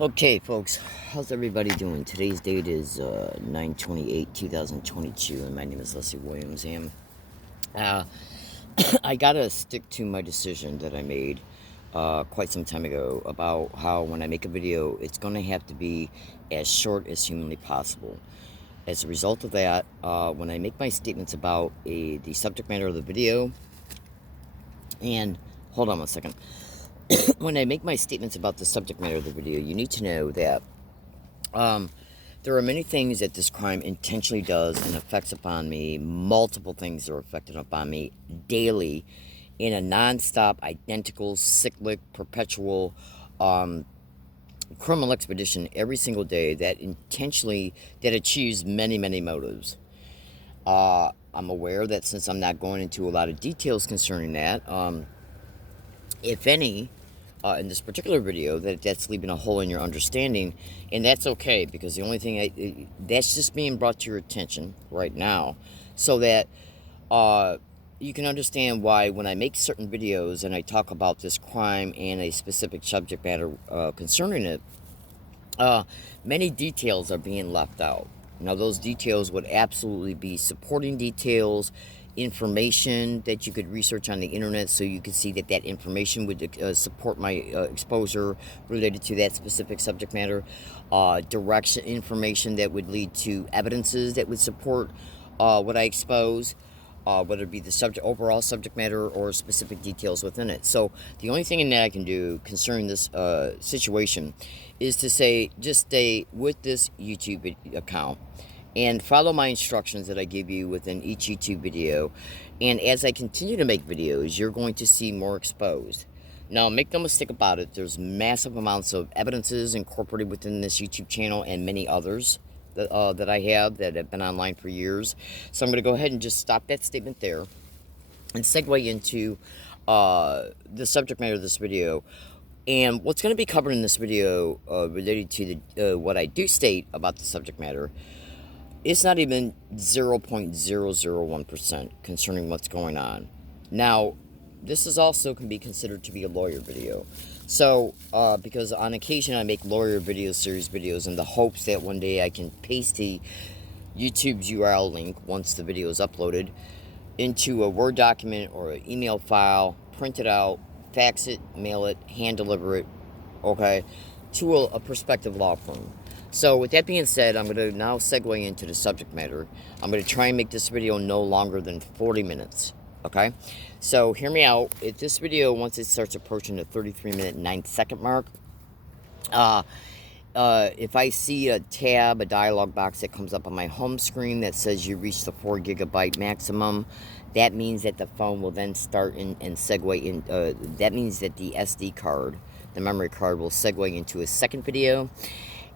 Okay, folks, how's everybody doing? Today's date is 9/28/2022, and my name is Leslie Williams. And uh, I gotta stick to my decision that I made quite some time ago about how when I make a video, it's gonna have to be as short as humanly possible. As a result of that, when I make my statements about the subject matter of the video, and hold on one second. When I make my statements about the subject matter of the video, you need to know that there are many things that this crime intentionally does and affects upon me. Multiple things are affected upon me daily in a non-stop, identical, cyclic, perpetual criminal expedition every single day that achieves many, many motives. I'm aware that since I'm not going into a lot of details concerning that, if any, in this particular video, that's leaving a hole in your understanding, and that's okay, because the only thing that's just being brought to your attention right now, so that you can understand why when I make certain videos and I talk about this crime and a specific subject matter concerning it, many details are being left out. Now, those details would absolutely be supporting details, information that you could research on the internet, so you could see that information would support my exposure related to that specific subject matter. Direction information that would lead to evidences that would support what I expose. Whether it be the overall subject matter or specific details within it. So the only thing that I can do concerning this situation is to say, just stay with this YouTube account and follow my instructions that I give you within each YouTube video. And as I continue to make videos, you're going to see more exposed. Now, make no mistake about it, there's massive amounts of evidences incorporated within this YouTube channel and many others that I have that have been online for years. So I'm going to go ahead and just stop that statement there and segue into the subject matter of this video. And what's going to be covered in this video related to what I do state about the subject matter, it's not even 0.001% concerning what's going on. Now, this is also can be considered to be a lawyer video. So, because on occasion I make lawyer series videos in the hopes that one day I can paste the YouTube's URL link once the video is uploaded into a Word document or an email file, print it out, fax it, mail it, hand deliver it, okay, to a prospective law firm. So with that being said, I'm going to now segue into the subject matter. I'm going to try and make this video no longer than 40 minutes. Okay, so hear me out. If this video, once it starts approaching the 33-minute 9-second mark, if I see a dialog box that comes up on my home screen that says you reached the 4 GB maximum, that means that the phone will then start and segue in. That means that the SD card, the memory card, will segue into a second video.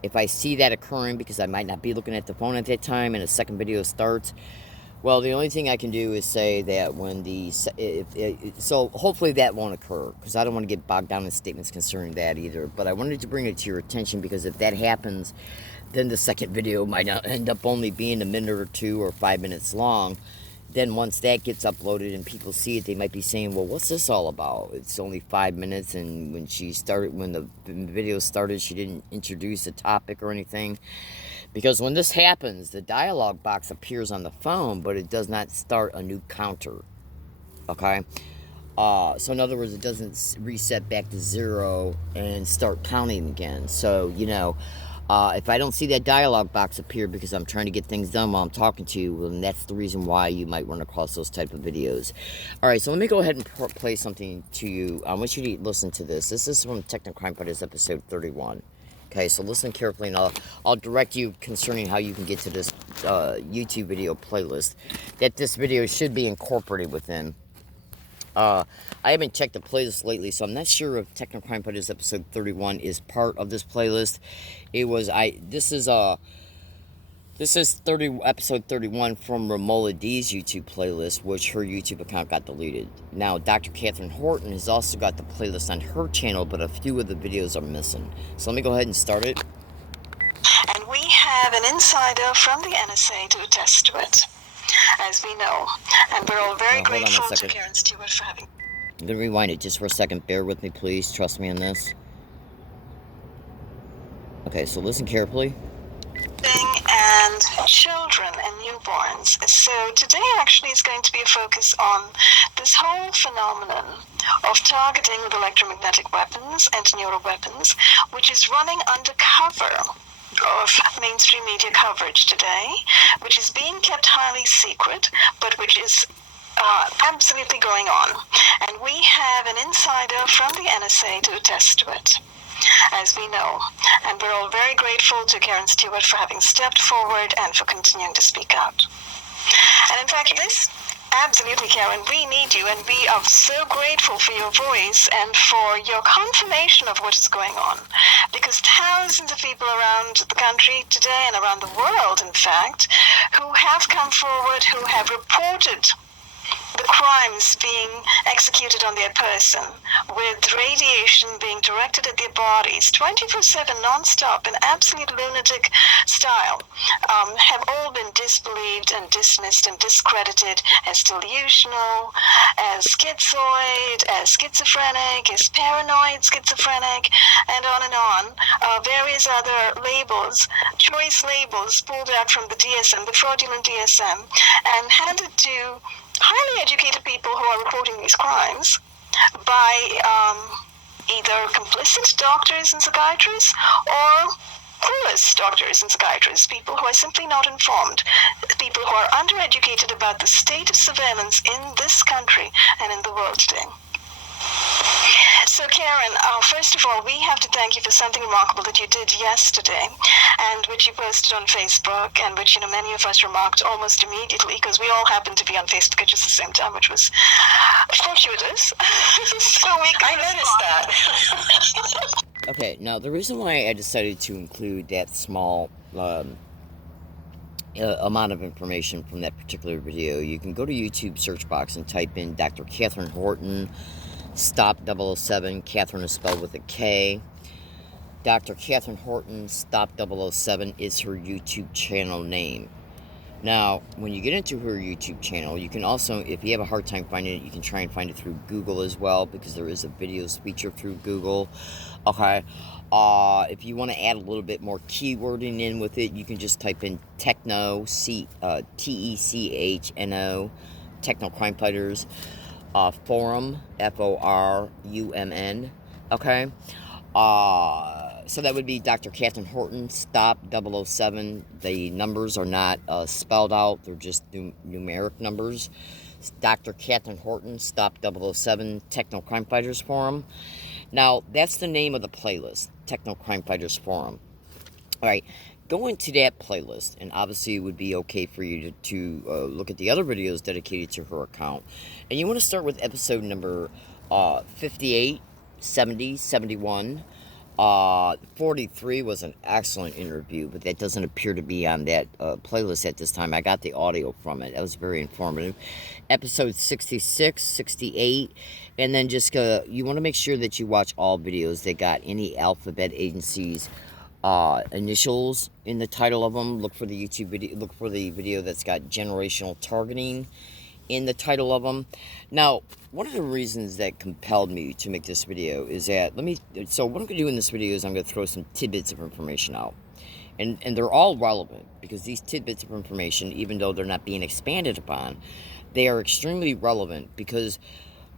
If I see that occurring, because I might not be looking at the phone at that time and a second video starts, well, the only thing I can do is say that when so hopefully that won't occur, because I don't want to get bogged down in statements concerning that either. But I wanted to bring it to your attention, because if that happens, then the second video might not end up only being a minute or 2 or 5 minutes long. Then once that gets uploaded and people see it, they might be saying, well, what's this all about? It's only 5 minutes, and when the video started, she didn't introduce a topic or anything. Because when this happens, the dialog box appears on the phone, but it does not start a new counter, okay? So in other words, it doesn't reset back to 0 and start counting again. So, if I don't see that dialog box appear because I'm trying to get things done while I'm talking to you, well, then that's the reason why you might run across those type of videos. All right, so let me go ahead and play something to you. I want you to listen to this. This is from Technocrime Fighters episode 31. Okay, so listen carefully, and I'll direct you concerning how you can get to this YouTube video playlist that this video should be incorporated within. I haven't checked the playlist lately, so I'm not sure if Technocrime Fighters episode 31 is part of this playlist. This is episode 31 from Romola D's YouTube playlist, which her YouTube account got deleted. Now, Dr. Catherine Horton has also got the playlist on her channel, but a few of the videos are missing. So let me go ahead and start it. And we have an insider from the NSA to attest to it, as we know. And we're all very grateful to Karen Stewart for having... I'm going to rewind it just for a second. Bear with me, please. Trust me on this. Okay, so listen carefully. And children and newborns. So today actually is going to be a focus on this whole phenomenon of targeting with electromagnetic weapons and neuroweapons, which is running under cover of mainstream media coverage today, which is being kept highly secret, but which is absolutely going on. And we have an insider from the NSA to attest to it, as we know. And we're all very grateful to Karen Stewart for having stepped forward and for continuing to speak out. And in fact, this, absolutely, Karen, we need you, and we are so grateful for your voice and for your confirmation of what is going on. Because thousands of people around the country today and around the world, in fact, who have come forward, who have reported the crimes being executed on their person, with radiation being directed at their bodies 24/7 non-stop in absolute lunatic style, have all been disbelieved and dismissed and discredited as delusional, as schizoid, as schizophrenic, as paranoid schizophrenic, and on, various other labels, choice labels pulled out from the DSM, the fraudulent DSM, and handed to highly educated people who are reporting these crimes by either complicit doctors and psychiatrists or clueless doctors and psychiatrists, people who are simply not informed, people who are undereducated about the state of surveillance in this country and in the world today. So Karen, first of all, we have to thank you for something remarkable that you did yesterday, and which you posted on Facebook, and which, many of us remarked almost immediately, because we all happened to be on Facebook at just the same time, which was fortuitous. I noticed that. Okay, now the reason why I decided to include that small amount of information from that particular video, you can go to YouTube search box and type in Dr. Catherine Horton, Stop 007. Catherine is spelled with a K. Dr. Catherine Horton, Stop 007 is her YouTube channel name. Now, when you get into her YouTube channel, you can also, if you have a hard time finding it, you can try and find it through Google as well, because there is a videos feature through Google. Okay. If you want to add a little bit more keywording in with it, you can just type in Techno, Techno, Techno Crime Fighters. Forum, FORUMN, okay? So that would be Dr. Catherine Horton, Stop 007. The numbers are not spelled out, they're just numeric numbers. Dr. Catherine Horton, Stop 007, Techno Crime Fighters Forum. Now, that's the name of the playlist, Techno Crime Fighters Forum. All right. Go into that playlist, and obviously it would be okay for you to look at the other videos dedicated to her account. And you want to start with episode number 58, 70, 71. 43 was an excellent interview, but that doesn't appear to be on that playlist at this time. I got the audio from it. That was very informative. Episode 66, 68, and then just you want to make sure that you watch all videos that got any alphabet agencies initials in the title of them. Look for the YouTube video, look for the video that's got generational targeting in the title of them. Now, one of the reasons that compelled me to make this video is that, so what I'm going to do in this video is I'm going to throw some tidbits of information out. And they're all relevant, because these tidbits of information, even though they're not being expanded upon, they are extremely relevant, because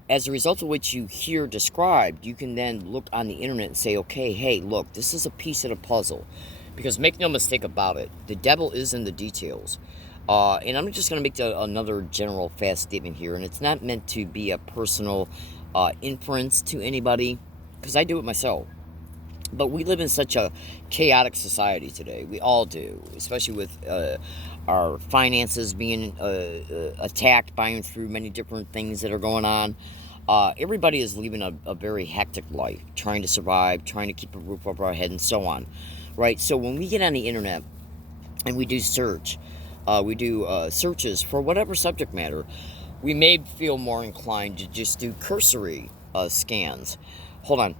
as a result of what you hear described, you can then look on the internet and say, okay, hey, look, this is a piece of the puzzle. Because make no mistake about it, the devil is in the details. And I'm just going to make another general fast statement here, and it's not meant to be a personal inference to anybody, because I do it myself. But we live in such a chaotic society today. We all do, especially with our finances being attacked by and through many different things that are going on. Everybody is living a very hectic life, trying to survive, trying to keep a roof over our head, and so on, right? So when we get on the internet and we do searches for whatever subject matter, we may feel more inclined to just do cursory scans. Hold on.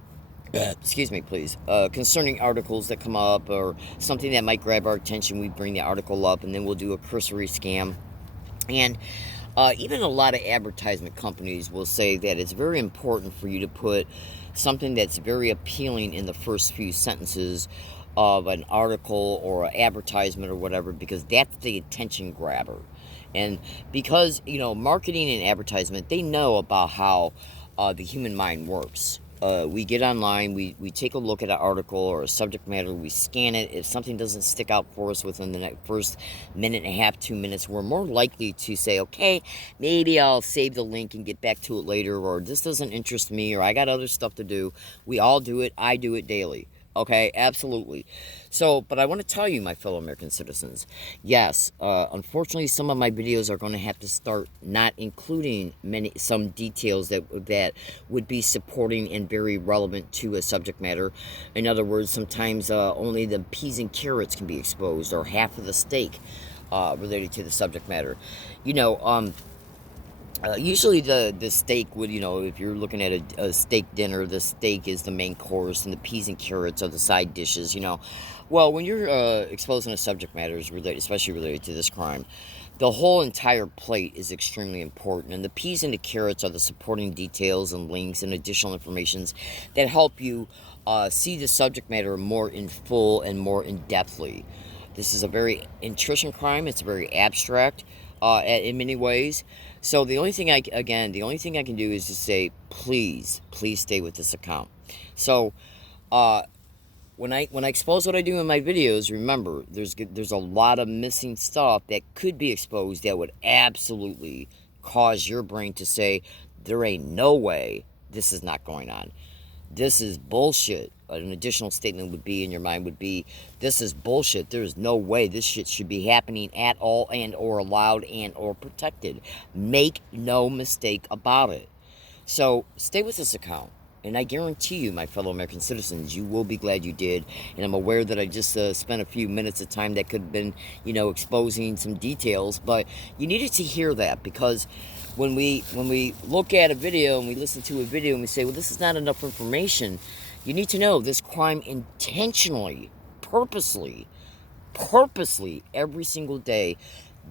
Excuse me, please. Concerning articles that come up or something that might grab our attention, we bring the article up and then we'll do a cursory scan. And even a lot of advertisement companies will say that it's very important for you to put something that's very appealing in the first few sentences of an article or an advertisement or whatever, because that's the attention grabber. And because, marketing and advertisement, they know about how the human mind works. We get online, we take a look at an article or a subject matter, we scan it. If something doesn't stick out for us within the first minute and a half, 2 minutes, we're more likely to say, okay, maybe I'll save the link and get back to it later, or this doesn't interest me, or I got other stuff to do. We all do it. I do it daily. Okay, absolutely. So, but I want to tell you, my fellow American citizens, yes, unfortunately, some of my videos are going to have to start not including some details that would be supporting and very relevant to a subject matter. In other words, sometimes only the peas and carrots can be exposed, or half of the steak related to the subject matter. Usually the steak would, if you're looking at a steak dinner, the steak is the main course and the peas and carrots are the side dishes, Well, when you're exposing a subject matter, especially related to this crime, the whole entire plate is extremely important. And the peas and the carrots are the supporting details and links and additional informations that help you see the subject matter more in full and more in-depthly. This is a very intrusion crime. It's very abstract in many ways. So the only thing I can do is to say, please stay with this account. So when I expose what I do in my videos, remember, there's a lot of missing stuff that could be exposed that would absolutely cause your brain to say, there ain't no way this is not going on. This is bullshit. An additional statement would be in your mind would be, this is bullshit. There's no way this shit should be happening at all, and or allowed, and or protected. Make no mistake about it. So stay with this account. And I guarantee you, my fellow American citizens, you will be glad you did. And I'm aware that I just spent a few minutes of time that could have been, exposing some details. But you needed to hear that, because when we look at a video and we listen to a video and we say, well, this is not enough information, you need to know this crime intentionally, purposely, every single day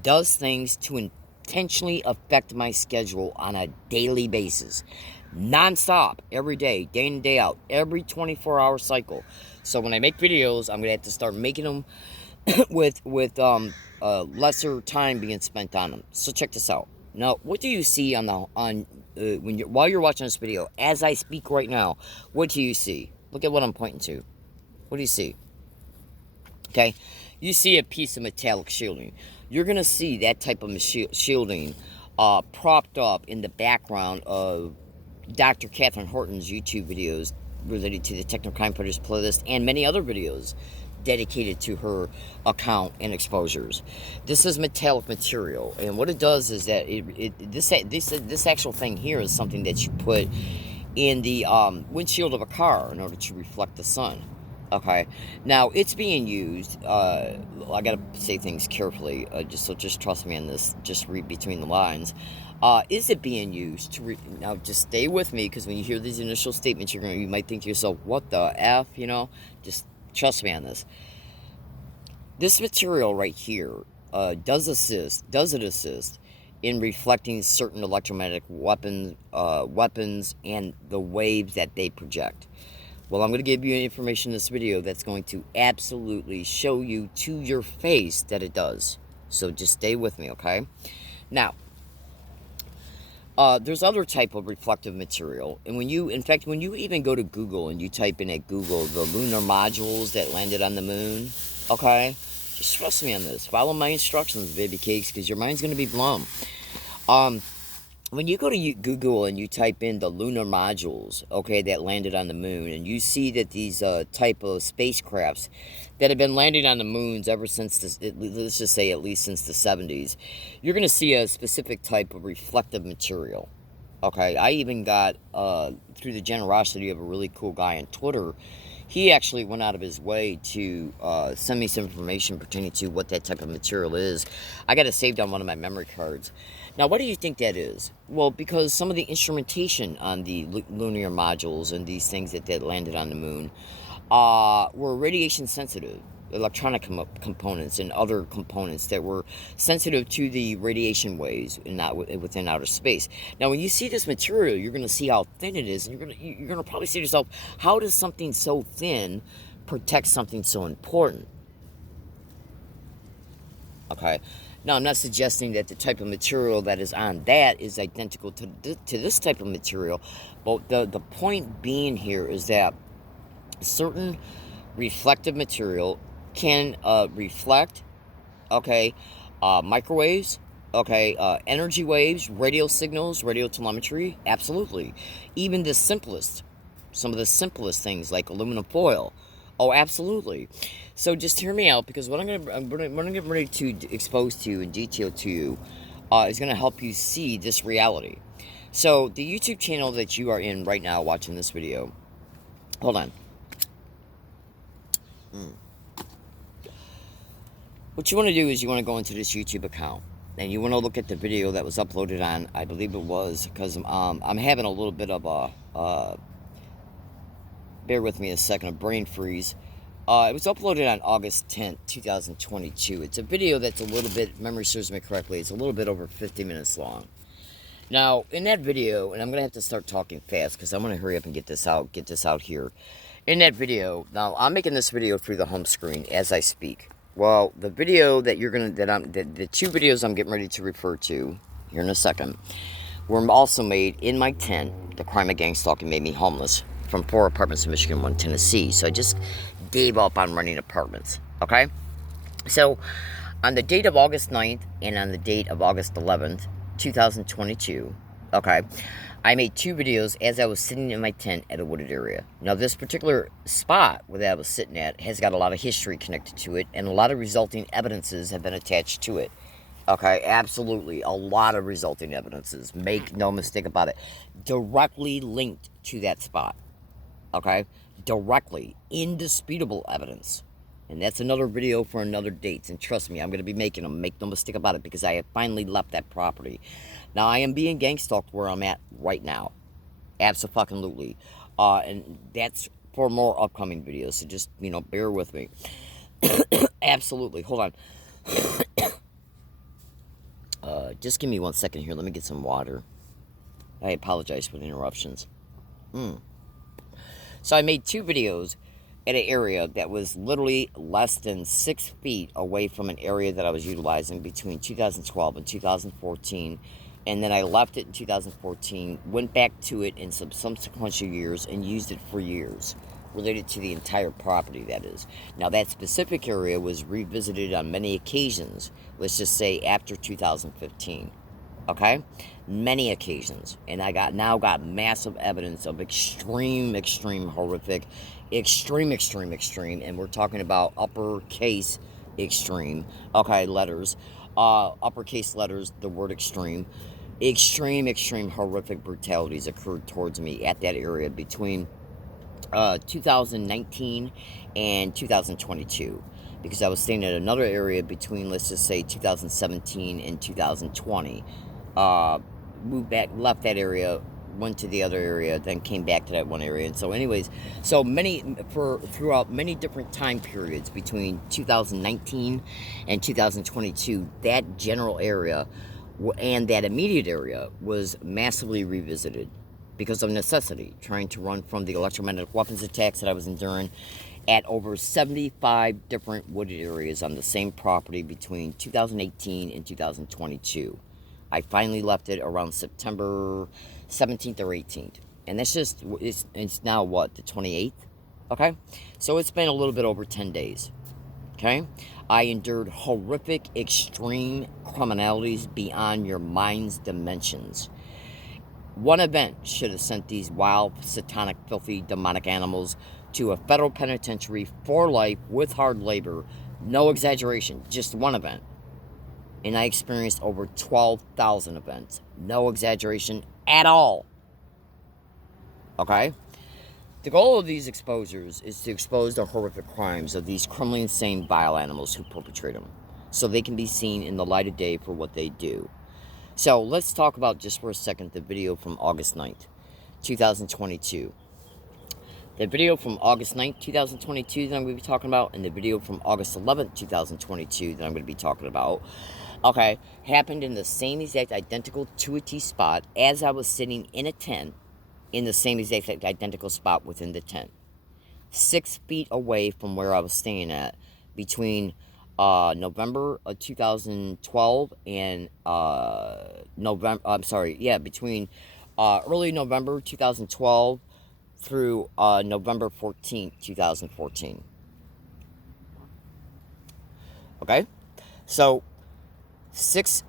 does things to intentionally affect my schedule on a daily basis. Non-stop, every day, day in, day out, every 24-hour cycle. So when I make videos, I'm going to have to start making them with lesser time being spent on them. So check this out. Now, what do you see while you're watching this video, as I speak right now? What do you see? Look at what I'm pointing to. What do you see? Okay, you see a piece of metallic shielding. You're gonna see that type of shielding propped up in the background of Dr. Catherine Horton's YouTube videos related to the Techno-Crime Fighters playlist, and many other videos dedicated to her account and exposures. This is metallic material, and what it does is that this actual thing here is something that you put in the windshield of a car in order to reflect the sun. Okay, now it's being used. I gotta say things carefully. Just trust me on this. Just read between the lines. Is it being used to now? Just stay with me, because when you hear these initial statements, you might think to yourself, "What the f?" Just trust me on this. This material right here does it assist in reflecting certain electromagnetic weapons and the waves that they project. Well, I'm going to give you information in this video that's going to absolutely show you to your face that it does. So just stay with me, okay? Now, there's other type of reflective material. And when you even go to Google and you type in at Google the lunar modules that landed on the moon, okay? Just trust me on this. Follow my instructions, baby cakes, because your mind's going to be blown. When you go to Google and you type in the lunar modules, okay, that landed on the moon, and you see that these type of spacecrafts that have been landing on the moons ever since let's just say at least since the 70s, you're going to see a specific type of reflective material. Okay, I even got, through the generosity of a really cool guy on Twitter, he actually went out of his way to send me some information pertaining to what that type of material is. I got it saved on one of my memory cards. Now, what do you think that is? Well, because some of the instrumentation on the lunar modules and these things that landed on the moon were radiation sensitive. Electronic components and other components that were sensitive to the radiation waves within outer space. Now, when you see this material, you're going to see how thin it is, and you're going to probably say to yourself, how does something so thin protect something so important. Okay. Now, I'm not suggesting that the type of material that is on that is identical to this type of material, but the point being here is that certain reflective material can reflect, okay, microwaves, okay, energy waves, radio signals, radio telemetry, absolutely. Even some of the simplest things like aluminum foil. Oh, absolutely. So just hear me out, because what I'm gonna get ready to expose to you in detail to you is gonna help you see this reality. So the YouTube channel that you are in right now watching this video, hold on. What you want to do is you want to go into this YouTube account, and you want to look at the video that was uploaded on, I believe it was, because I'm having a little bit of a, bear with me a second, a brain freeze. It was uploaded on August 10th, 2022. It's a video that's a little bit, memory serves me correctly, it's a little bit over 50 minutes long. Now, in that video, and I'm going to have to start talking fast because I'm going to hurry up and get this out here. In that video, now I'm making this video through the home screen as I speak. Well, the video that the two videos I'm getting ready to refer to here in a second were also made in my tent. The crime of gang stalking made me homeless from 4 apartments in Michigan, 1 Tennessee. So I just gave up on renting apartments, okay? So on the date of August 9th and on the date of August 11th, 2022, okay, I made 2 videos as I was sitting in my tent at a wooded area. Now, this particular spot where I was sitting at has got a lot of history connected to it, and a lot of resulting evidences have been attached to it. Okay, absolutely, a lot of resulting evidences. Make no mistake about it. Directly linked to that spot. Okay, directly, indisputable evidence. And that's another video for another date. And trust me, I'm going to be making them. Make no mistake about it, because I have finally left that property. Now, I am being gang stalked where I'm at right now. Absolutely. And that's for more upcoming videos. So just, bear with me. Absolutely. Hold on. Just give me 1 second here. Let me get some water. I apologize for the interruptions. So I made 2 videos at an area that was literally less than 6 feet away from an area that I was utilizing between 2012 and 2014. And then I left it in 2014, went back to it in some subsequent years, and used it for years, related to the entire property, that is. Now, that specific area was revisited on many occasions, let's just say after 2015, okay? Many occasions. And I now got massive evidence of extreme, horrific, extreme, and we're talking about uppercase extreme, okay, letters, uppercase letters, the word extreme, extreme, horrific brutalities occurred towards me at that area between 2019 and 2022, because I was staying at another area between, let's just say, 2017 and 2020. Moved back, left that area, went to the other area, then came back to that one area. And so anyways, throughout many different time periods between 2019 and 2022, that general area and that immediate area was massively revisited because of necessity, trying to run from the electromagnetic weapons attacks that I was enduring at over 75 different wooded areas on the same property between 2018 and 2022. I finally left it around September 17th or 18th. And that's just, it's now what, the 28th? Okay? So it's been a little bit over 10 days. Okay? I endured horrific, extreme criminalities beyond your mind's dimensions. One event should have sent these wild, satanic, filthy, demonic animals to a federal penitentiary for life with hard labor. No exaggeration, just one event. And I experienced over 12,000 events. No exaggeration at all. Okay? The goal of these exposures is to expose the horrific crimes of these criminally insane, vile animals who perpetrate them, so they can be seen in the light of day for what they do. So let's talk about, just for a second, the video from August 9th, 2022. The video from August 9th, 2022 that I'm going to be talking about, and the video from August 11th, 2022 that I'm going to be talking about, okay, happened in the same exact identical to a T spot as I was sitting in a tent, in the same exact identical spot within the tent. 6 feet away from where I was staying at between November of 2012 and between early November 2012 through November 14th, 2014. Okay? So, six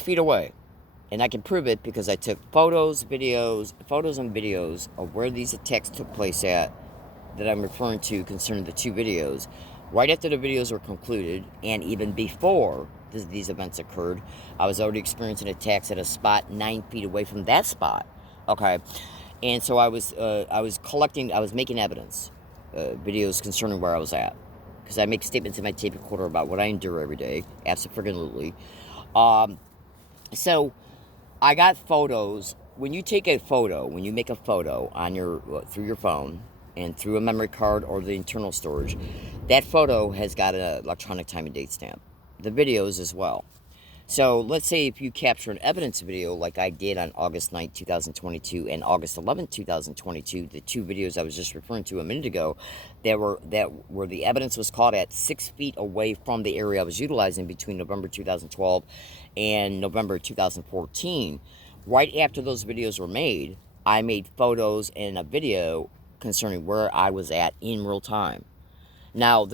feet away. And I can prove it because I took photos and videos of where these attacks took place at that I'm referring to concerning the 2 videos. Right after the videos were concluded, and even before these events occurred, I was already experiencing attacks at a spot 9 feet away from that spot. Okay? And so I was making evidence, videos concerning where I was at. Because I make statements in my tape recorder about what I endure every day. Absolutely. So I got photos. When you make a photo on through your phone and through a memory card or the internal storage, that photo has got an electronic time and date stamp. The videos as well. So let's say if you capture an evidence video like I did on August 9th, 2022 and August 11th, 2022, the 2 videos I was just referring to a minute ago, where the evidence was caught at 6 feet away from the area I was utilizing between November 2012 and November 2014. Right after those videos were made, I made photos and a video concerning where I was at in real time. Now,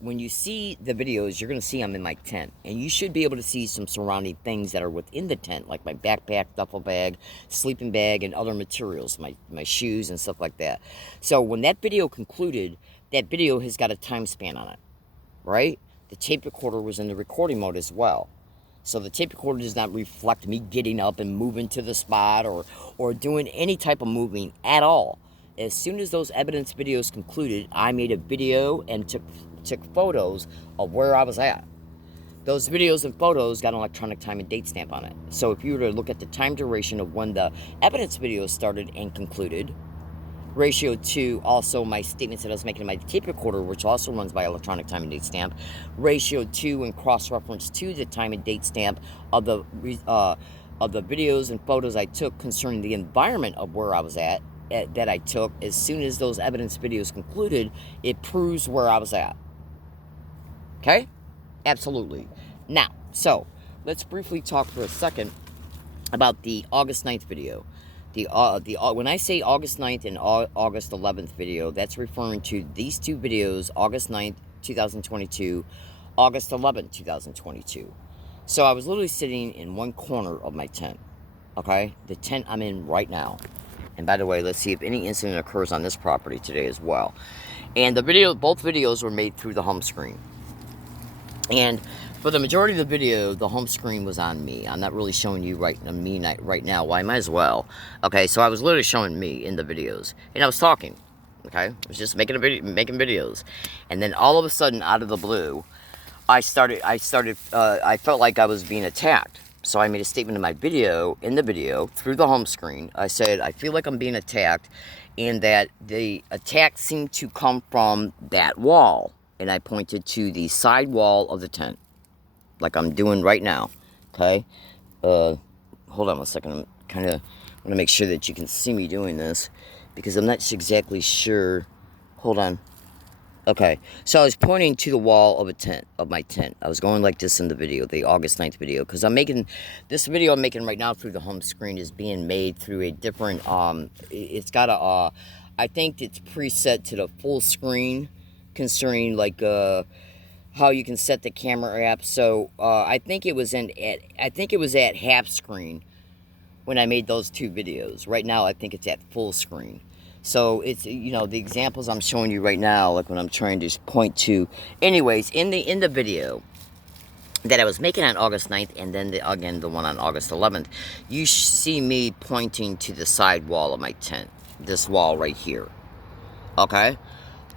when you see the videos, you're going to see I'm in my tent. And you should be able to see some surrounding things that are within the tent, like my backpack, duffel bag, sleeping bag, and other materials, my shoes and stuff like that. So when that video concluded, that video has got a time span on it, right? The tape recorder was in the recording mode as well. So the tape recorder does not reflect me getting up and moving to the spot or doing any type of moving at all. As soon as those evidence videos concluded, I made a video and took photos of where I was at. Those videos and photos got an electronic time and date stamp on it. So if you were to look at the time duration of when the evidence videos started and concluded, ratio to also my statements that I was making in my tape recorder, which also runs by electronic time and date stamp, ratio to and cross-reference to the time and date stamp of the videos and photos I took concerning the environment of where I was at, that I took, as soon as those evidence videos concluded, it proves where I was at. Okay? Absolutely. Now, so, let's briefly talk for a second about the August 9th video. When I say August 9th and August 11th video, that's referring to these 2 videos, August 9th, 2022, August 11th, 2022. So I was literally sitting in one corner of my tent. Okay? The tent I'm in right now. And by the way, let's see if any incident occurs on this property today as well. And both videos were made through the home screen. And for the majority of the video, the home screen was on me. I'm not really showing you right now. Well, I might as well. Okay, so I was literally showing me in the videos. And I was talking. Okay? I was just making videos. And then all of a sudden, out of the blue, I felt like I was being attacked. So I made a statement in the video, through the home screen. I said, I feel like I'm being attacked, and that the attack seemed to come from that wall. And I pointed to the side wall of the tent, like I'm doing right now. Okay? Hold on a second. I'm kind of want to make sure that you can see me doing this, because I'm not exactly sure. Hold on. Okay, so I was pointing to the wall of my tent. I was going like this in the video, the August 9th video, because this video I'm making right now through the home screen is being made through a different, it's got I think it's preset to the full screen concerning like, how you can set the camera app. So, I think it was at half screen when I made those 2 videos. Right now, I think it's at full screen. So it's, the examples I'm showing you right now, like when I'm trying to point to. Anyways, in the video that I was making on August 9th, and then again the one on August 11th, you see me pointing to the side wall of my tent. This wall right here. Okay?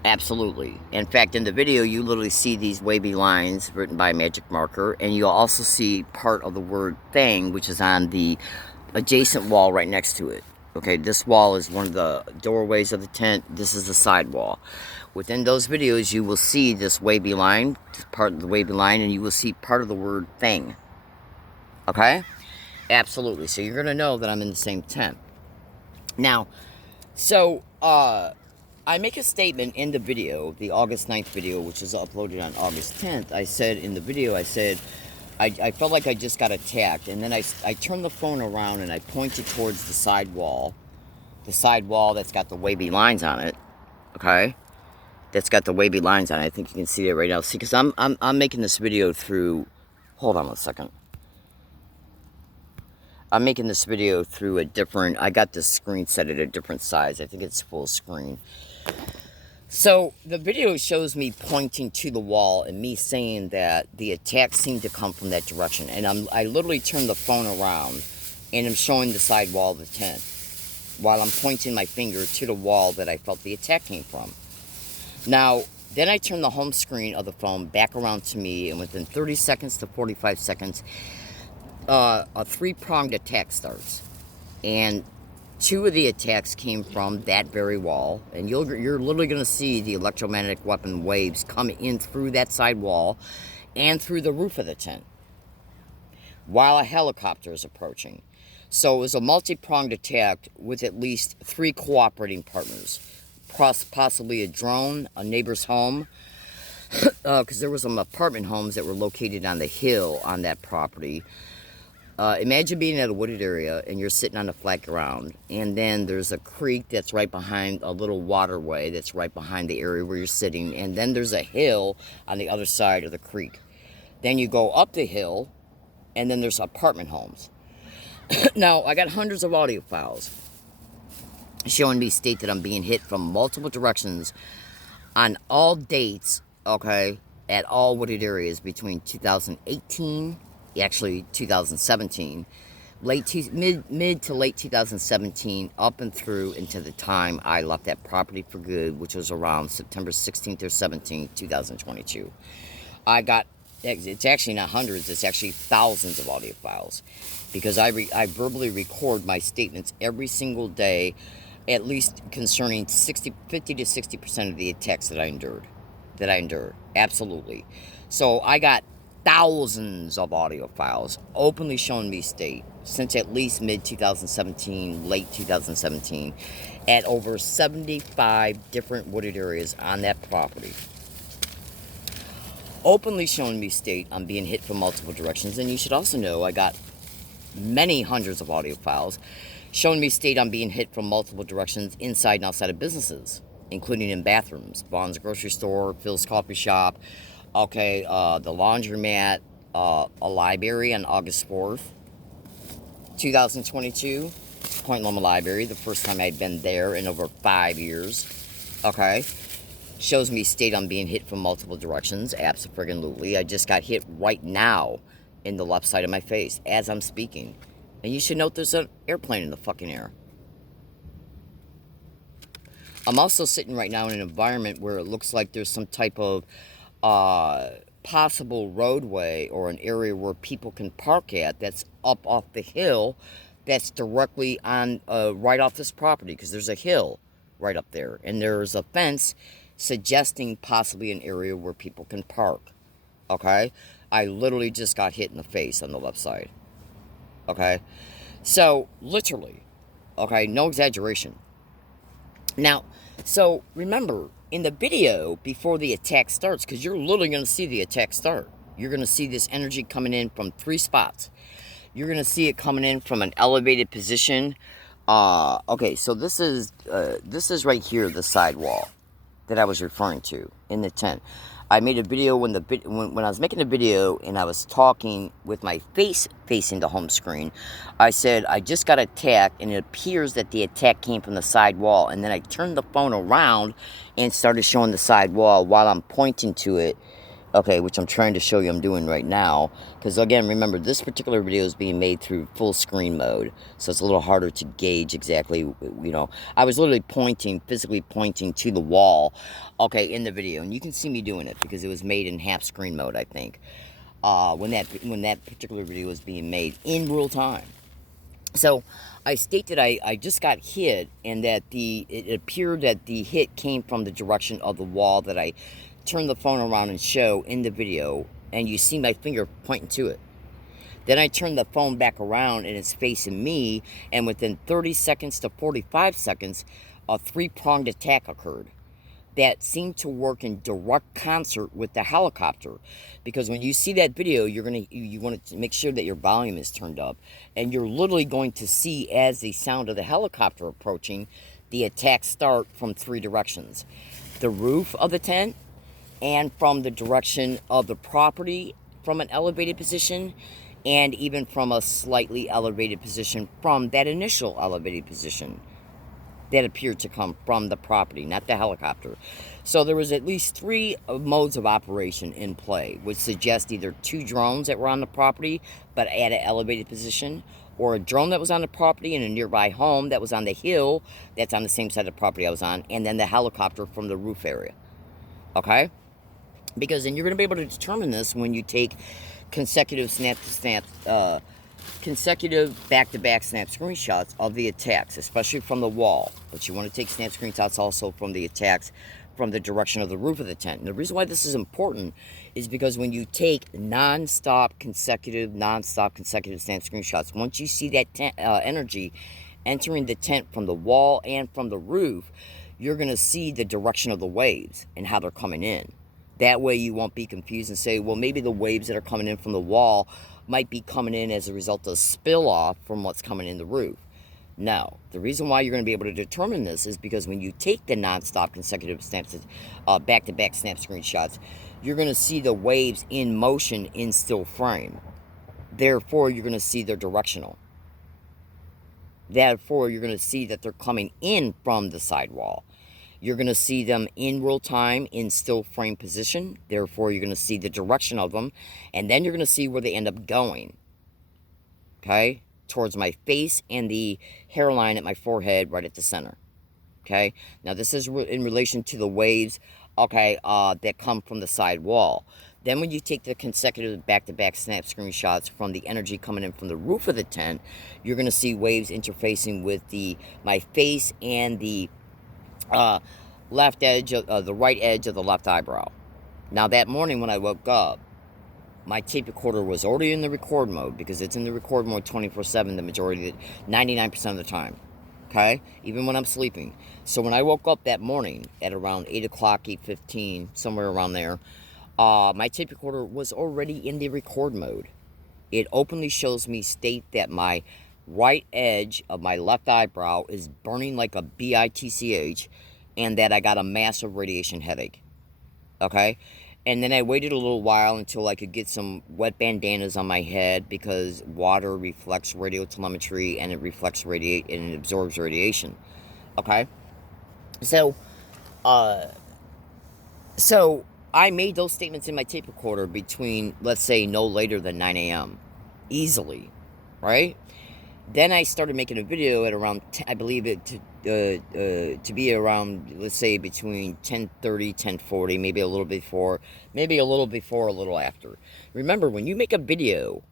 Absolutely. In fact, in the video, you literally see these wavy lines written by a magic marker, and you'll also see part of the word thing, which is on the adjacent wall right next to it. Okay, this wall is one of the doorways of the tent. This is the side wall. Within those videos, you will see this wavy line, part of the wavy line, and you will see part of the word thing. Okay? Absolutely. So you're going to know that I'm in the same tent. Now, so, I make a statement in the video, the August 9th video, which was uploaded on August 10th. I said in the video, I felt like I just got attacked. And then I turned the phone around and I pointed towards the side wall. The side wall that's got the wavy lines on it. Okay? That's got the wavy lines on it. I think you can see that right now. See, because I'm making this video through... Hold on one second. I'm making this video through a different... I got this screen set at a different size. I think it's full screen. So, the video shows me pointing to the wall and me saying that the attack seemed to come from that direction. And I literally turned the phone around and I'm showing the side wall of the tent while I'm pointing my finger to the wall that I felt the attack came from. Now, then I turned the home screen of the phone back around to me, and within 30 seconds to 45 seconds, a three-pronged attack starts. And 2 of the attacks came from that very wall, and you're literally going to see the electromagnetic weapon waves come in through that side wall and through the roof of the tent while a helicopter is approaching. So it was a multi-pronged attack with at least 3 cooperating partners, possibly a drone, a neighbor's home, because there were some apartment homes that were located on the hill on that property. Imagine being at a wooded area and you're sitting on the flat ground, and then there's a creek that's right behind a little waterway that's right behind the area where you're sitting, and then there's a hill on the other side of the creek. Then you go up the hill, and then there's apartment homes. Now, I got hundreds of audio files showing me state that I'm being hit from multiple directions on all dates, okay, at all wooded areas between 2018, actually 2017, mid to late 2017, up and through into the time I left that property for good, which was around September 16th or 17th, 2022. It's actually not hundreds, it's actually thousands of audio files, because I verbally record my statements every single day, at least concerning 50 to 60% of the attacks that I endure, absolutely. So I got thousands of audio files openly showing me state since at least mid 2017, late 2017, at over 75 different wooded areas on that property. Openly showing me state I'm being hit from multiple directions. And you should also know I got many hundreds of audio files showing me state I'm being hit from multiple directions inside and outside of businesses, including in bathrooms, Vaughn's grocery store, Phil's coffee shop, okay, the laundromat, a library on August 4th, 2022, Point Loma Library, the first time I'd been there in over 5 years, okay. Shows me state I'm being hit from multiple directions, abso-friggin-lutely. I just got hit right now in the left side of my face as I'm speaking. And you should note there's an airplane in the fucking air. I'm also sitting right now in an environment where it looks like there's some type of possible roadway or an area where people can park at that's up off the hill that's directly on right off this property, because there's a hill right up there and there's a fence suggesting possibly an area where people can park. Okay, I literally just got hit in the face on the left side. Okay, so literally, okay, no exaggeration. Now, so remember, in the video before the attack starts, because you're literally going to see the attack start, you're going to see this energy coming in from 3 spots. You're going to see it coming in from an elevated position. Okay, so this is right here, the side wall that I was referring to in the tent. I made a video when I was making the video and I was talking with my face facing the home screen. I said I just got attacked and it appears that the attack came from the side wall. And then I turned the phone around and started showing the side wall while I'm pointing to it. Okay, which I'm trying to show you I'm doing right now. Because again, remember, this particular video is being made through full screen mode. So it's a little harder to gauge exactly, you know. I was literally physically pointing to the wall, okay, in the video. And you can see me doing it because it was made in half screen mode, I think. When that particular video was being made in real time. So I state that I just got hit and that it appeared that the hit came from the direction of the wall that I turn the phone around and show in the video, and you see my finger pointing to it. Then I turn the phone back around and it's facing me, and within 30 seconds to 45 seconds, a 3-pronged attack occurred. that seem to work in direct concert with the helicopter. Because when you see that video, you want to make sure that your volume is turned up, and you're literally going to see, as the sound of the helicopter approaching, the attack start from 3 directions: the roof of the tent, and from the direction of the property from an elevated position, and even from a slightly elevated position from that initial elevated position that appeared to come from the property, not the helicopter. So there was at least 3 modes of operation in play, which suggest either 2 drones that were on the property but at an elevated position, or a drone that was on the property in a nearby home that was on the hill that's on the same side of the property I was on, and then the helicopter from the roof area. Okay? Because then you're going to be able to determine this when you take consecutive consecutive back-to-back snap screenshots of the attacks, especially from the wall. But you want to take snap screenshots also from the attacks from the direction of the roof of the tent. And the reason why this is important is because when you take non-stop consecutive snap screenshots, once you see that energy entering the tent from the wall and from the roof, you're going to see the direction of the waves and how they're coming in. That way you won't be confused and say, well, maybe the waves that are coming in from the wall might be coming in as a result of spill off from what's coming in the roof. No, the reason why you're going to be able to determine this is because when you take the non-stop consecutive snaps, back-to-back snap screenshots, you're going to see the waves in motion in still frame. Therefore, you're going to see they're directional. Therefore, you're going to see that they're coming in from the sidewall. You're going to see them in real time in still frame position. Therefore, you're going to see the direction of them. And then you're going to see where they end up going. Okay? Towards my face and the hairline at my forehead right at the center. Okay? Now, this is in relation to the waves, okay, that come from the side wall. Then when you take the consecutive back-to-back snap screenshots from the energy coming in from the roof of the tent, you're going to see waves interfacing with my face and the left edge of the right edge of the left eyebrow. Now that morning when I woke up, my tape recorder was already in the record mode, because it's in the record mode 24/7 the majority, 99% of the time. Okay? Even when I'm sleeping. So when I woke up that morning at around 8 o'clock, 8:15, somewhere around there, my tape recorder was already in the record mode. It openly shows me state that my right edge of my left eyebrow is burning like a bitch, and that I got a massive radiation headache. Okay? And then I waited a little while until I could get some wet bandanas on my head, because water reflects radiotelemetry, and it reflects and it absorbs radiation. Okay? So I made those statements in my tape recorder between, let's say, no later than 9 a.m. Easily. Right? Then I started making a video at around, I believe it to be around, let's say, between 10:30, 10:40, maybe a little before, a little after. Remember, when you make a video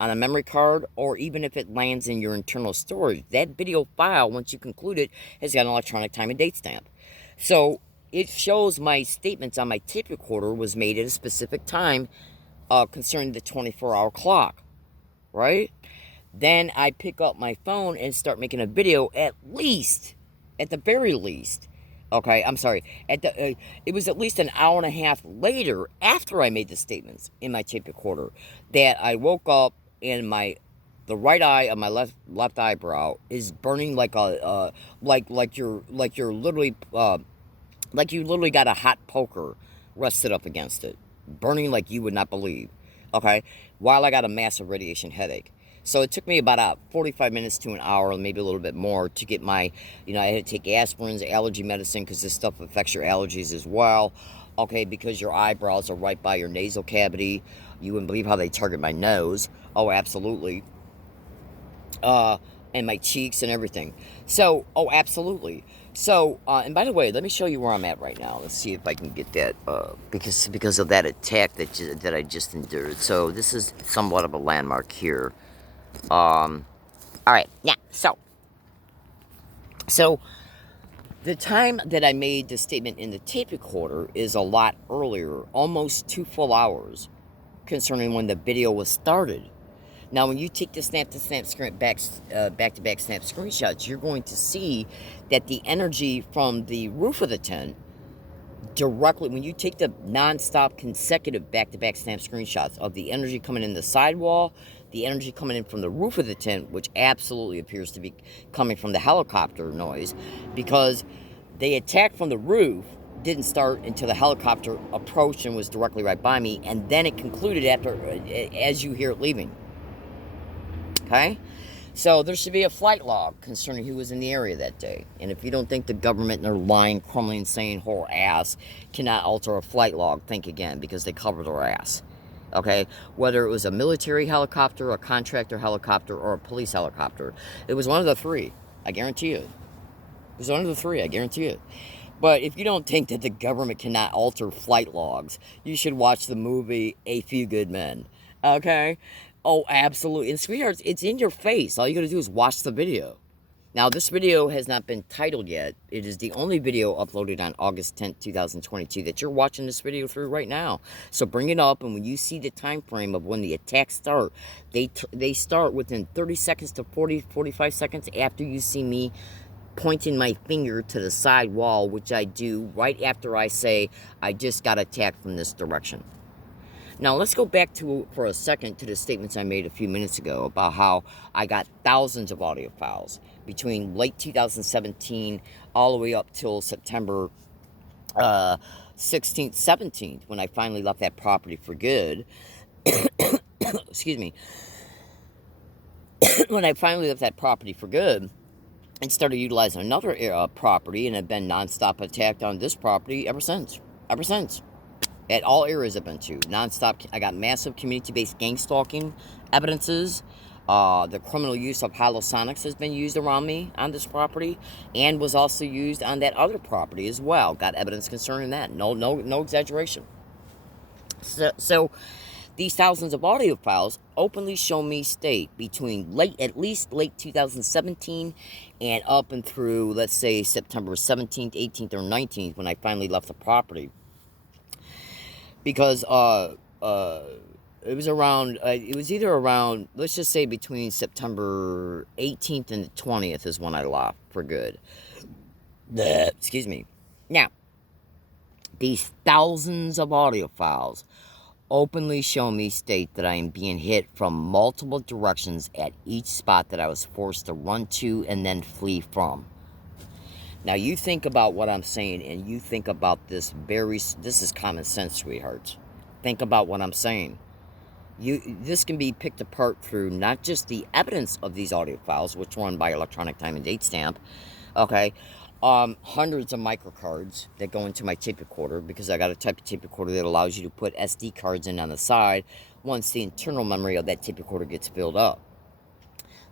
on a memory card, or even if it lands in your internal storage, that video file, once you conclude it, has got an electronic time and date stamp. So it shows my statements on my tape recorder was made at a specific time concerning the 24-hour clock, right? Then I pick up my phone and start making a video at the very least, okay, I'm sorry, it was at least an hour and a half later, after I made the statements in my tape recorder, that I woke up and the right eye of my left eyebrow is burning like like you literally got a hot poker rested up against it, burning like you would not believe, okay, while I got a massive radiation headache. So it took me about 45 minutes to an hour, maybe a little bit more, to get my, I had to take aspirins, allergy medicine, because this stuff affects your allergies as well. Okay, because your eyebrows are right by your nasal cavity. You wouldn't believe how they target my nose. Oh, absolutely. And my cheeks and everything. So, oh, absolutely. So, and by the way, let me show you where I'm at right now. Let's see if I can get that, because of that attack that I just endured. So this is somewhat of a landmark here. All right, yeah, so the time that I made the statement in the tape recorder is a lot earlier, almost 2 full hours, concerning when the video was started. Now, when you take the back-to-back snap screenshots, you're going to see that the energy from the roof of the tent directly, when you take the non-stop consecutive back-to-back snap screenshots of the energy coming in the sidewall, the energy coming in from the roof of the tent, which absolutely appears to be coming from the helicopter noise, because they attacked from the roof, didn't start until the helicopter approached and was directly right by me, and then it concluded after, as you hear it leaving. Okay? So there should be a flight log concerning who was in the area that day. And if you don't think the government and their lying, crumbling, insane whore ass cannot alter a flight log, think again, because they cover their ass. Okay? Whether it was a military helicopter, a contractor helicopter, or a police helicopter, it was one of the three. I guarantee you. It was one of the three, I guarantee you. But if you don't think that the government cannot alter flight logs, you should watch the movie A Few Good Men. Okay? Oh, absolutely. And sweethearts, it's in your face. All you got to do is watch the video. Now, this video has not been titled yet. It is the only video uploaded on August 10th, 2022 that you're watching this video through right now. So bring it up, and when you see the time frame of when the attacks start, they start within 30 seconds to 45 seconds after you see me pointing my finger to the side wall, which I do right after I say I just got attacked from this direction. Now, let's go back for a second to the statements I made a few minutes ago about how I got thousands of audio files between late 2017 all the way up till September 16th, 17th, when I finally left that property for good. Excuse me. When I finally left that property for good and started utilizing another property, and have been nonstop attacked on this property ever since. At all areas I've been to, nonstop. I got massive community-based gang stalking evidences. The criminal use of halosonics has been used around me on this property, and was also used on that other property as well. Got evidence concerning that. No exaggeration. So these thousands of audio files openly show me state between at least late 2017 and up and through, let's say, September 17th, 18th, or 19th, when I finally left the property. Because it was around, it was either around, let's just say between September 18th and the 20th is when I left for good. Excuse me. Now, these thousands of audio files openly show me state that I am being hit from multiple directions at each spot that I was forced to run to and then flee from. Now, you think about what I'm saying, and you think about this is common sense, sweethearts. Think about what I'm saying. This can be picked apart through not just the evidence of these audio files, which run by electronic time and date stamp, okay? Hundreds of microcards that go into my tape recorder, because I got a type of tape recorder that allows you to put SD cards in on the side once the internal memory of that tape recorder gets filled up,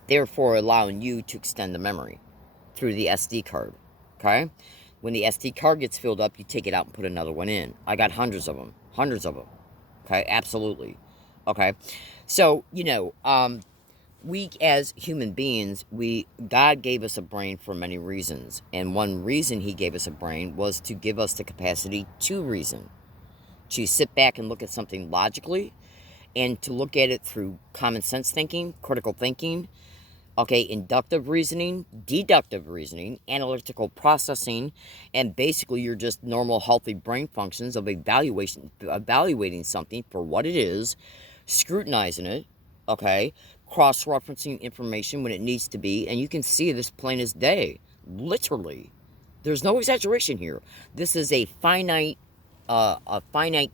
therefore allowing you to extend the memory through the SD card. Okay? When the SD card gets filled up, you take it out and put another one in. I got hundreds of them. Okay? Absolutely. Okay? So, we as human beings, God gave us a brain for many reasons. And one reason he gave us a brain was to give us the capacity to reason. To sit back and look at something logically, and to look at it through common sense thinking, critical thinking, okay, inductive reasoning, deductive reasoning, analytical processing, and basically your just normal healthy brain functions of evaluating something for what it is, scrutinizing it, okay, cross-referencing information when it needs to be, and you can see this plain as day, literally. There's no exaggeration here. This is a finite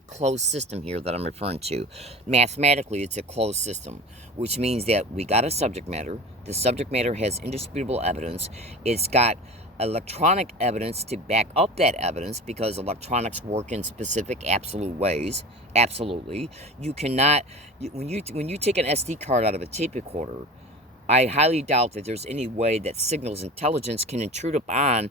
closed system here that I'm referring to. Mathematically, it's a closed system, which means that we got a subject matter. The subject matter has indisputable evidence. It's got electronic evidence to back up that evidence, because electronics work in specific absolute ways. Absolutely. You cannot, when you take an SD card out of a tape recorder, I highly doubt that there's any way that signals intelligence can intrude upon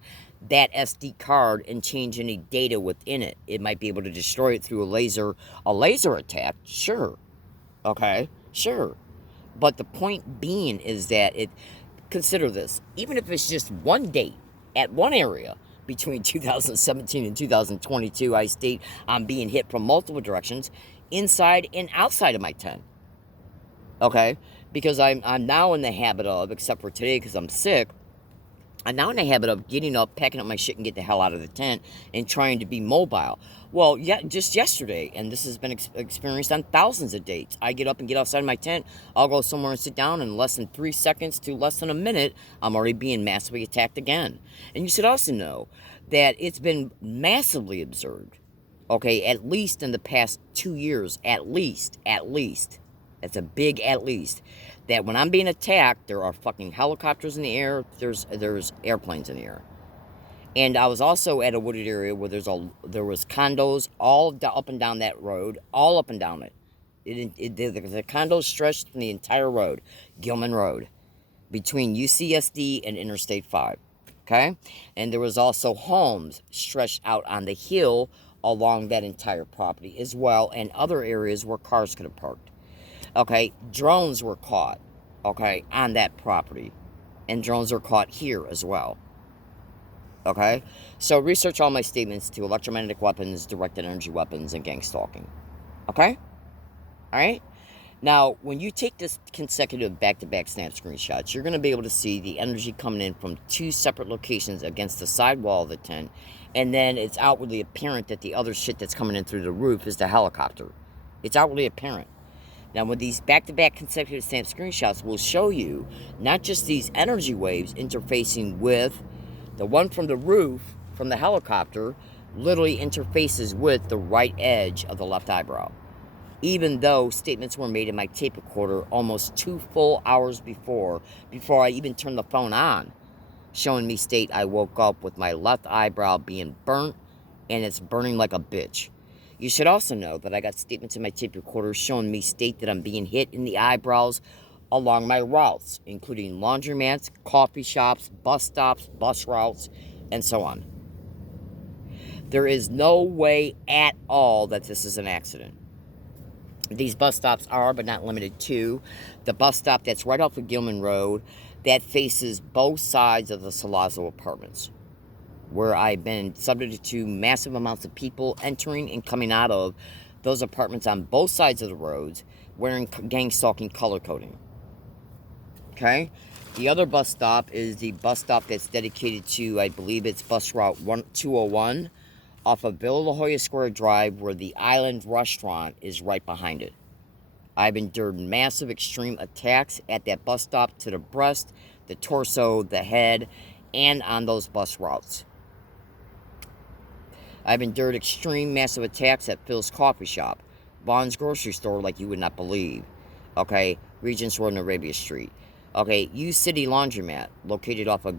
that SD card and change any data within it. It might be able to destroy it through a laser attack, sure. Okay, sure. But the point being is that consider this, even if it's just one date at one area between 2017 and 2022, I state I'm being hit from multiple directions, inside and outside of my tent. Okay? Because I'm now in the habit of, except for today because I'm sick, I'm now in the habit of getting up, packing up my shit, and get the hell out of the tent and trying to be mobile. Well, yeah, just yesterday, and this has been experienced on thousands of dates. I get up and get outside my tent. I'll go somewhere and sit down. In less than 3 seconds to less than a minute, I'm already being massively attacked again. And you should also know that it's been massively observed. Okay, at least in the past 2 years, at least. That's a big at least. That when I'm being attacked, there are fucking helicopters in the air. There's airplanes in the air. And I was also at a wooded area where there was condos all up and down that road, all up and down it. The condos stretched from the entire road, Gilman Road, between UCSD and Interstate 5. Okay? And there was also homes stretched out on the hill along that entire property as well, and other areas where cars could have parked. Okay, drones were caught, okay, on that property. And drones are caught here as well. Okay? So research all my statements to electromagnetic weapons, directed energy weapons, and gang stalking. Okay? Alright? Now, when you take this consecutive back-to-back snap screenshots, you're going to be able to see the energy coming in from 2 separate locations against the side wall of the tent. And then it's outwardly apparent that the other shit that's coming in through the roof is the helicopter. It's outwardly apparent. Now, with these back-to-back consecutive snap screenshots, will show you not just these energy waves interfacing with the one from the roof, from the helicopter, literally interfaces with the right edge of the left eyebrow. Even though statements were made in my tape recorder almost 2 full hours before I even turned the phone on, showing me state I woke up with my left eyebrow being burnt, and it's burning like a bitch. You should also know that I got statements in my tape recorder showing me state that I'm being hit in the eyebrows along my routes, including laundromats, coffee shops, bus stops, bus routes, and so on. There is no way at all that this is an accident. These bus stops are, but not limited to, the bus stop that's right off of Gilman Road that faces both sides of the Sollozzo Apartments, where I've been subjected to massive amounts of people entering and coming out of those apartments on both sides of the roads wearing gang stalking color coding. Okay? The other bus stop is the bus stop that's dedicated to, I believe it's bus route 201 off of Villa La Jolla Square Drive, where the Island Restaurant is right behind it. I've endured massive extreme attacks at that bus stop to the breast, the torso, the head, and on those bus routes. I've endured extreme massive attacks at Phil's Coffee Shop, Vaughn's Grocery Store like you would not believe. Okay, Regents Road and Arabia Street. Okay, U City Laundromat, located off of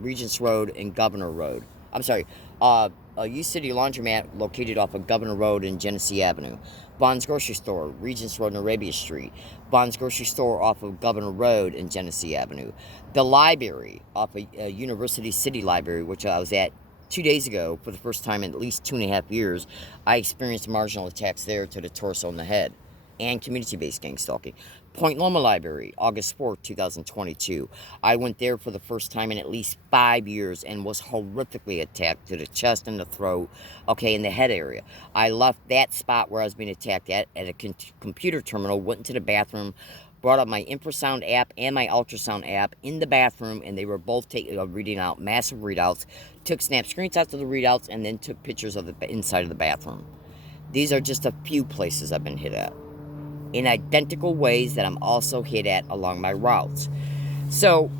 Regents Road and Governor Road. I'm sorry, U City Laundromat, located off of Governor Road and Genesee Avenue. Vaughn's Grocery Store, Regents Road and Arabia Street. Vaughn's Grocery Store off of Governor Road and Genesee Avenue. The library off of University City Library, which I was at 2 days ago for the first time in at least 2.5 years. I experienced marginal attacks there to the torso and the head, and community-based gang stalking. Point Loma Library, August 4th, 2022. I went there for the first time in at least 5 years and was horrifically attacked to the chest and the throat, okay, in the head area. I left that spot where I was being attacked at a computer terminal, went into the bathroom, brought up my infrasound app and my ultrasound app in the bathroom, and they were both reading out massive readouts, took snap screenshots of the readouts, and then took pictures of the inside of the bathroom. These are just a few places I've been hit at, in identical ways that I'm also hit at along my routes. So,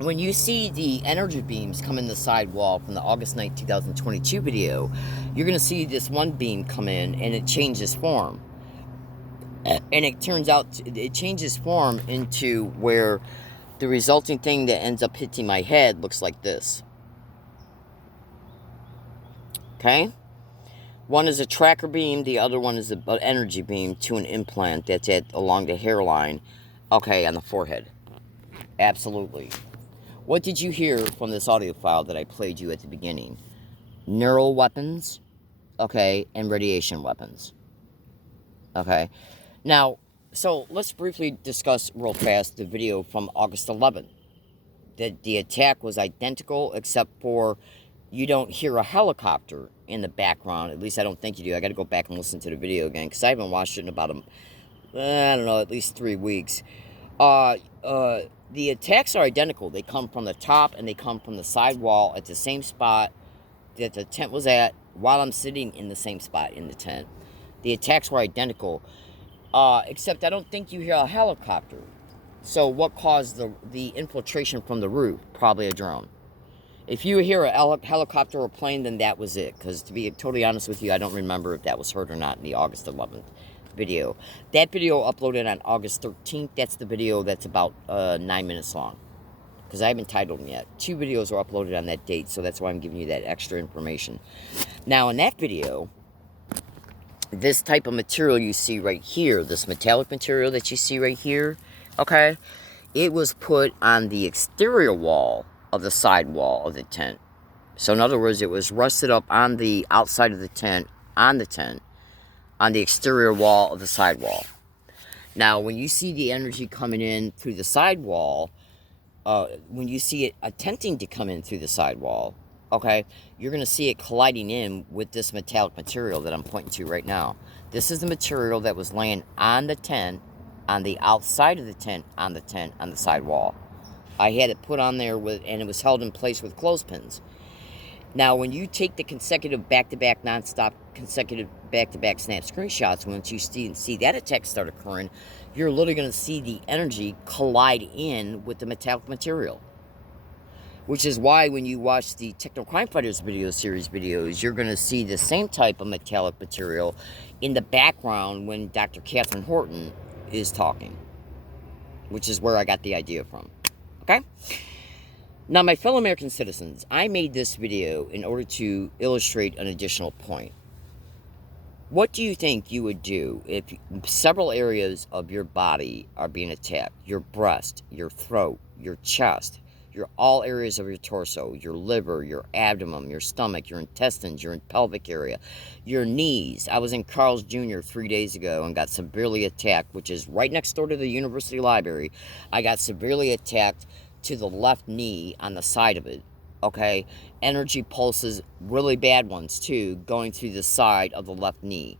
when you see the energy beams come in the sidewall from the August 9th, 2022 video, you're going to see this one beam come in, and it changes form. And it turns out, it changes form into where the resulting thing that ends up hitting my head looks like this. Okay? One is a tracker beam, the other one is an energy beam to an implant that's along the hairline, okay, on the forehead. Absolutely. What did you hear from this audio file that I played you at the beginning? Neural weapons, okay, and radiation weapons. Okay? Now, so let's briefly discuss real fast the video from August 11th. The attack was identical, except for you don't hear a helicopter in the background. At least I don't think you do. I got to go back and listen to the video again, because I haven't watched it in about, I don't know, at least 3 weeks. The the attacks are identical. They come from the top and they come from the side wall at the same spot that the tent was at while I'm sitting in the same spot in the tent. The attacks were identical, except I don't think you hear a helicopter. So what caused the infiltration from the roof? Probably a drone. If you hear a helicopter or plane, then that was it. Because to be totally honest with you, I don't remember if that was heard or not in the August 11th video. That video uploaded on August 13th. That's the video that's about 9 minutes long. Because I haven't titled them yet. 2 videos were uploaded on that date, so that's why I'm giving you that extra information. Now, in that video, this type of material you see right here, this metallic material that you see right here, okay, it was put on the exterior wall of the side wall of the tent. So in other words, it was rusted up on the outside of the tent, on the exterior wall of the side wall. Now, when you see the energy coming in through the side wall, when you see it attempting to come in through the side wall, okay, you're going to see it colliding in with this metallic material that I'm pointing to right now. This is the material that was laying on the tent, on the outside of the tent, on the side wall. I had it put on there and it was held in place with clothespins. Now, when you take the consecutive back-to-back, non-stop, consecutive back-to-back snap screenshots, once you see that attack start occurring, you're literally going to see the energy collide in with the metallic material. Which is why when you watch the Techno Crime Fighters video series videos, you're going to see the same type of metallic material in the background when Dr. Catherine Horton is talking. Which is where I got the idea from. Okay? Now, my fellow American citizens, I made this video in order to illustrate an additional point. What do you think you would do if several areas of your body are being attacked? Your breast, your throat, your chest, all areas of your torso, your liver, your abdomen, your stomach, your intestines, your pelvic area, your knees. I was in Carl's Jr. 3 days ago and got severely attacked, which is right next door to the University Library. I got severely attacked to the left knee on the side of it, okay? Energy pulses, really bad ones too, going through the side of the left knee,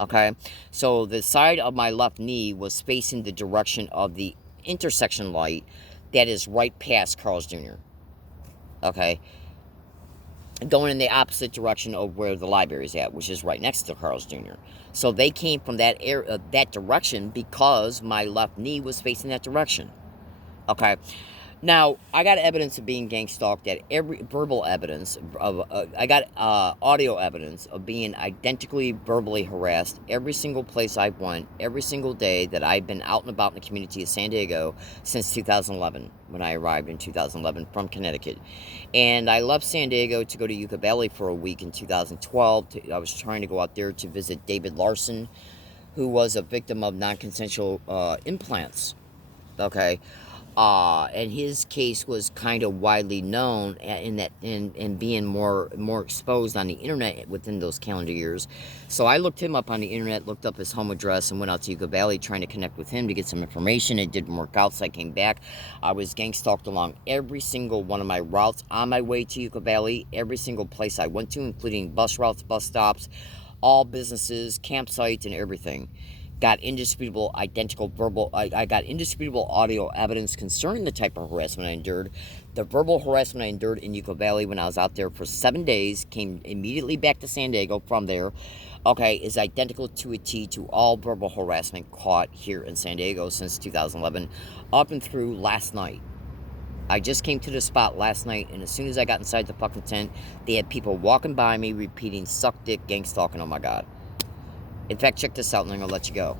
okay? So the side of my left knee was facing the direction of the intersection light that is right past Carl's Jr., okay? Going in the opposite direction of where the library is at, which is right next to Carl's Jr. So they came from that direction because my left knee was facing that direction, okay? Now, I got evidence of being gang stalked at every verbal evidence of, I got audio evidence of being identically verbally harassed every single place I've went, every single day that I've been out and about in the community of San Diego since 2011, when I arrived in 2011 from Connecticut. And I left San Diego to go to Yucca Valley for a week in 2012. I was trying to go out there to visit David Larson, who was a victim of non-consensual implants, okay? And his case was kind of widely known in being more exposed on the internet within those calendar years. So I looked him up on the internet, looked up his home address, and went out to Yucca Valley trying to connect with him to get some information. It didn't work out, so I came back. I was gang stalked along every single one of my routes on my way to Yucca Valley, every single place I went to, including bus routes, bus stops, all businesses, campsites, and everything. Got indisputable I got indisputable audio evidence concerning the type of harassment I endured. The verbal harassment I endured in Yucca Valley when I was out there for 7 days, came immediately back to San Diego from there, okay, is identical to a T to all verbal harassment caught here in San Diego since 2011, up and through last night. I just came to the spot last night, and as soon as I got inside the fucking tent, they had people walking by me repeating, "Suck dick, gang stalking, oh my God." In fact, check this out and I'm going to let you go.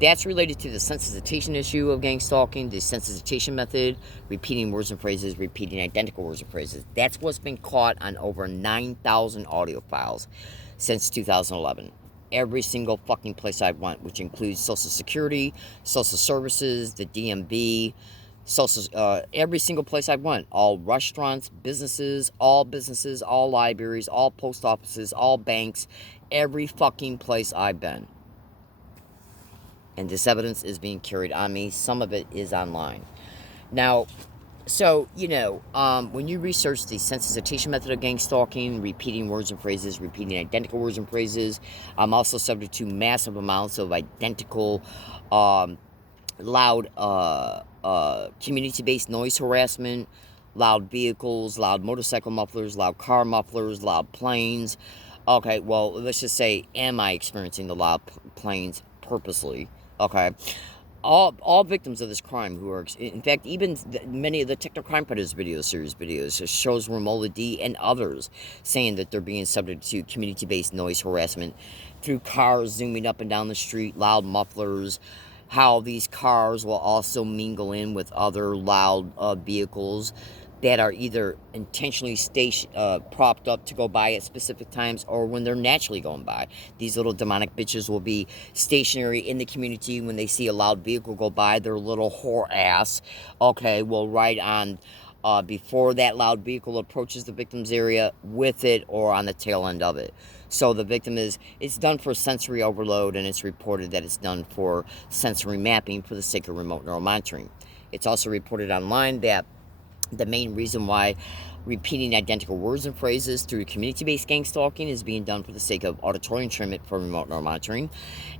That's related to the sensitization issue of gang stalking, the sensitization method, repeating words and phrases, repeating identical words and phrases. That's what's been caught on over 9,000 audio files since 2011. Every single fucking place I've went, which includes Social Security, Social Services, the DMV, every single place I've went. All restaurants, businesses, all libraries, all post offices, all banks, every fucking place I've been. And this evidence is being carried on me. Some of it is online. Now, so, when you research the sensitization method of gang stalking, repeating words and phrases, repeating identical words and phrases, I'm also subject to massive amounts of identical loud community-based noise harassment, loud vehicles, loud motorcycle mufflers, loud car mufflers, loud planes. Okay, well, let's just say, am I experiencing the loud planes purposely? Okay. All victims of this crime who are, in fact, even many of the Technocrime Predators video series videos, it shows Romola D and others saying that they're being subject to community-based noise harassment through cars zooming up and down the street, loud mufflers, how these cars will also mingle in with other loud vehicles that are either intentionally propped up to go by at specific times or when they're naturally going by. These little demonic bitches will be stationary in the community when they see a loud vehicle go by. Their little whore ass, okay, will ride on before that loud vehicle approaches the victim's area, with it, or on the tail end of it. So the victim it's done for sensory overload, and it's reported that it's done for sensory mapping for the sake of remote neural monitoring. It's also reported online that the main reason why repeating identical words and phrases through community-based gang stalking is being done for the sake of auditory entrainment for remote neural monitoring.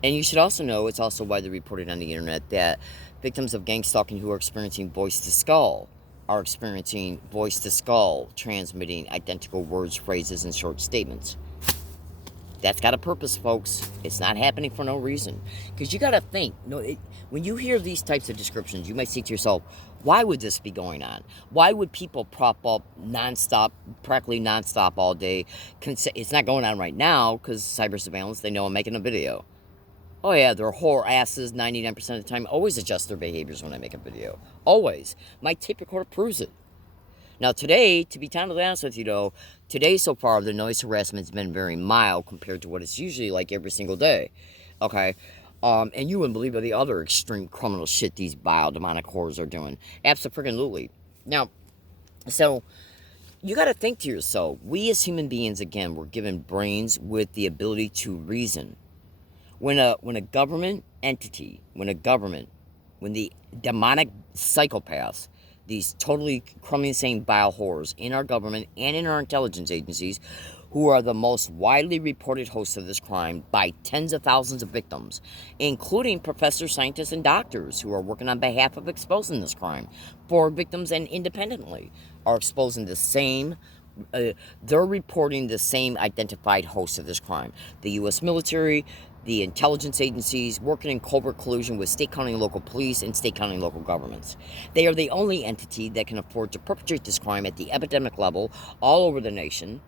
And you should also know it's also widely reported on the internet that victims of gang stalking who are experiencing voice-to-skull are experiencing voice-to-skull, transmitting identical words, phrases, and short statements. That's got a purpose, folks. It's not happening for no reason. Because you got to think, when you hear these types of descriptions, you might say to yourself, why would this be going on? Why would people prop up nonstop, practically nonstop all day? It's not going on right now because cyber surveillance, they know I'm making a video. Oh yeah, they're whore asses 99% of the time. Always adjust their behaviors when I make a video. Always. My tape recorder proves it. Now today, to be totally honest with you though, today so far the noise harassment has been very mild compared to what it's usually like every single day. Okay? And you wouldn't believe the other extreme criminal shit these vile demonic whores are doing. Absolutely. Now, so you got to think to yourself, we as human beings, again, were given brains with the ability to reason. When a government entity, when the demonic psychopaths, these totally criminally insane vile whores in our government and in our intelligence agencies, who are the most widely reported hosts of this crime by tens of thousands of victims, including professors, scientists, and doctors who are working on behalf of exposing this crime for victims and independently, are exposing the same they're reporting the same identified hosts of this crime. The U.S. military, the intelligence agencies, working in covert collusion with state, county, and local police and state, county, and local governments. They are the only entity that can afford to perpetrate this crime at the epidemic level all over the nation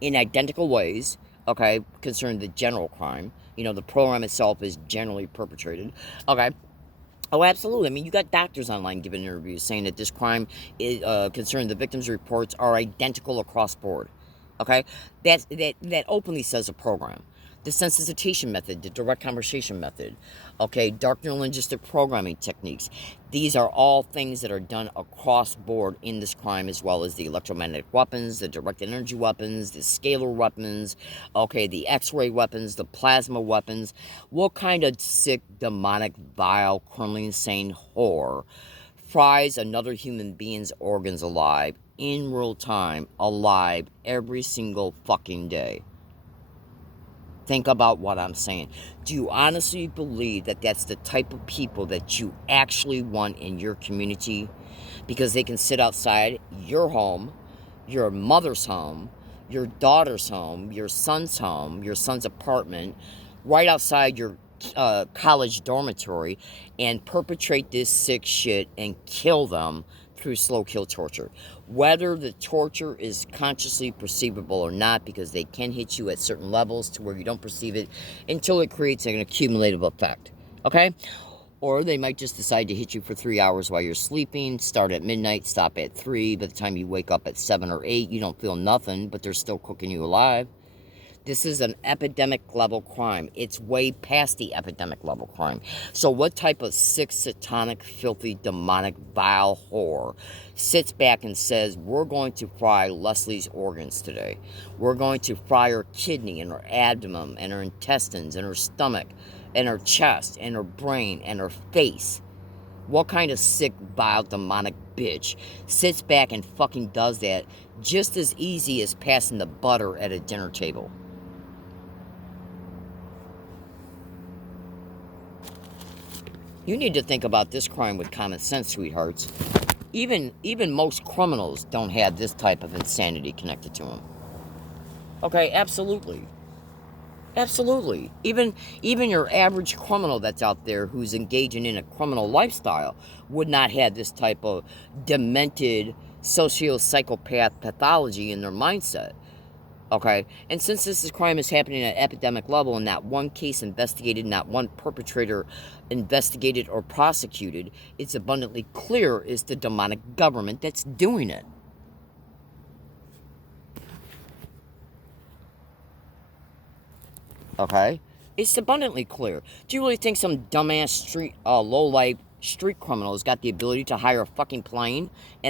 in identical ways, okay, concerning the general crime. You know, the program itself is generally perpetrated, okay. Oh, absolutely. I mean, you got doctors online giving interviews saying that this crime is concerning the victims' reports are identical across board. Okay, that openly says a program. The sensitization method, the direct conversation method, okay, dark neurolinguistic programming techniques. These are all things that are done across board in this crime, as well as the electromagnetic weapons, the direct energy weapons, the scalar weapons, okay, the X-ray weapons, the plasma weapons. What kind of sick, demonic, vile, criminally insane whore fries another human being's organs alive, in real time, alive, every single fucking day? Think about what I'm saying. Do you honestly believe that that's the type of people that you actually want in your community? Because they can sit outside your home, your mother's home, your daughter's home, your son's apartment, right outside your college dormitory, and perpetrate this sick shit and kill them through slow kill torture. Whether the torture is consciously perceivable or not, because they can hit you at certain levels to where you don't perceive it until it creates an accumulative effect. Okay? Or they might just decide to hit you for 3 hours while you're sleeping, start at midnight, stop at 3. By the time you wake up at 7 or 8, you don't feel nothing, but they're still cooking you alive. This is an epidemic level crime. It's way past the epidemic level crime. So what type of sick, satanic, filthy, demonic, vile whore sits back and says, we're going to fry Leslie's organs today. We're going to fry her kidney and her abdomen and her intestines and her stomach and her chest and her brain and her face? What kind of sick, vile, demonic bitch sits back and fucking does that just as easy as passing the butter at a dinner table? You need to think about this crime with common sense, sweethearts. Even most criminals don't have this type of insanity connected to them. Okay, absolutely. Absolutely. Even your average criminal that's out there who's engaging in a criminal lifestyle would not have this type of demented socio-psychopath pathology in their mindset. Okay? And since this crime is happening at epidemic level and not one case investigated, not one perpetrator investigated or prosecuted, it's abundantly clear it's the demonic government that's doing it. Okay? It's abundantly clear. Do you really think some dumbass street, low-life street criminals got the ability to hire a fucking plane